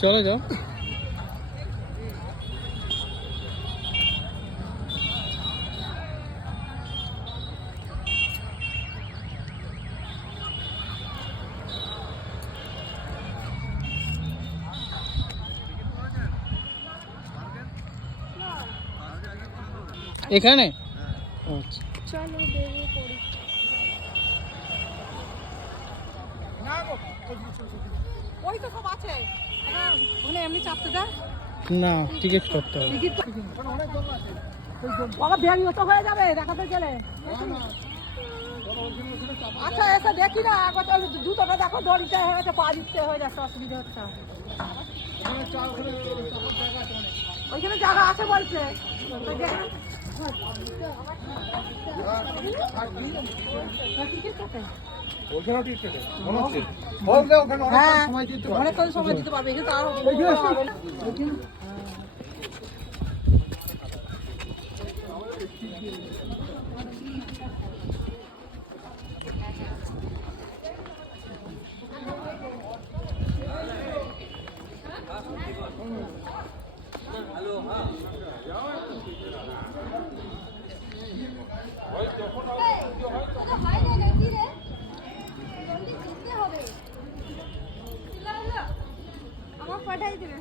চলো যাও। এখানে আচ্ছা চলো বেরিয়ে পড়ি। ওই তো সব আছে, ওখানে এমনি চাপতে দেয় না, টিকিট করতে হবে। বাবা ব্যাগ তো হয়ে যাবে দেখাতে গেলে। আচ্ছা এসে দেখি না একবার, জুতোটা দেখো দড়িতে হয়ে গেছে, পা দিতে হয়ে যাচ্ছে, অসুবিধা হচ্ছে। ওইখানে জায়গা আছে বলছে। হ্যাঁ অনেকক্ষণ সময় দিতে পারবে কিন্তু আর আমার পাঠাই দিবে।